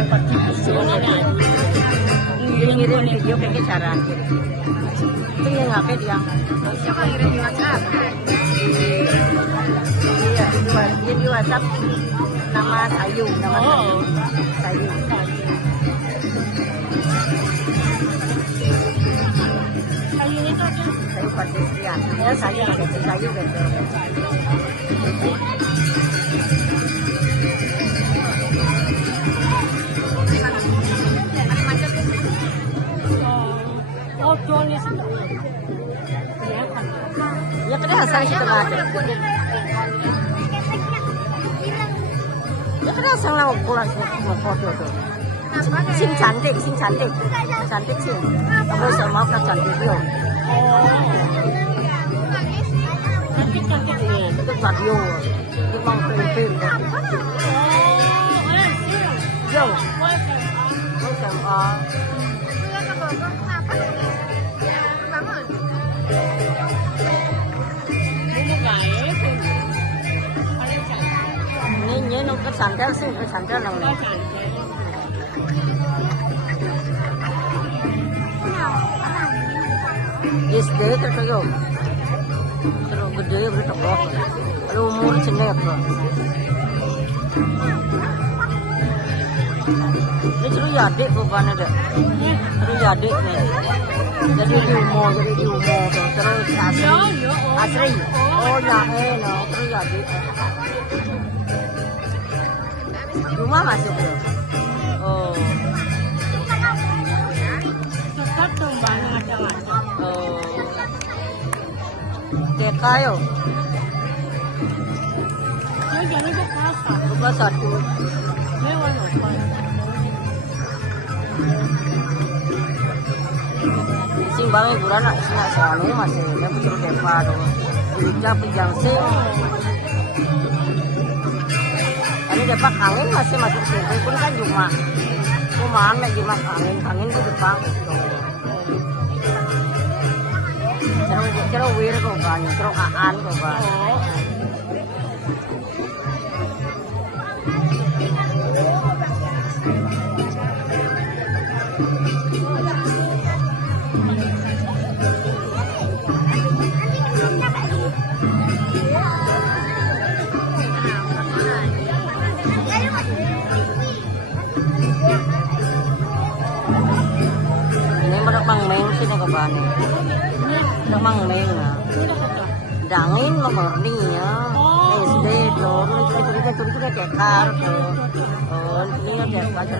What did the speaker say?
Ngirim video kayak cara itu yang HP dia siapa ngirim di WhatsApp iya di WhatsApp nama Sayu Sayu Sayunya itu Sayu Patricia ya Sayu gitu ya kelihatan sih teman ya kelihatan lah pulang foto tuh sim cantik cantik sih kamu sama kan cantik yo cantik nih itu radio itu bang film yo ini nó cái sandal sih cái sandal nang yes deh terus yo terus gede udah tebak kalau umur cenep ini terus ya adik bukan ada terus ya adik nih jadi di umur terus asri oh ya no terus ya adik rumah masuk bro oh dekat dong banyak macam-macam oh kayo ya jangan buka satu lewat simbangnya bulan nak selalu masih dapat terus depan juga pijang sing ini depan angin masih masuk sini pun kan cuma mana cuma angin tuh depan terus wir kok banyak terus aan kok banyak Mang meng sih nih kapan? Mang meng lah. Dangin makorni ya. SD loh. Itu kayak kartu. Oh, ini kayak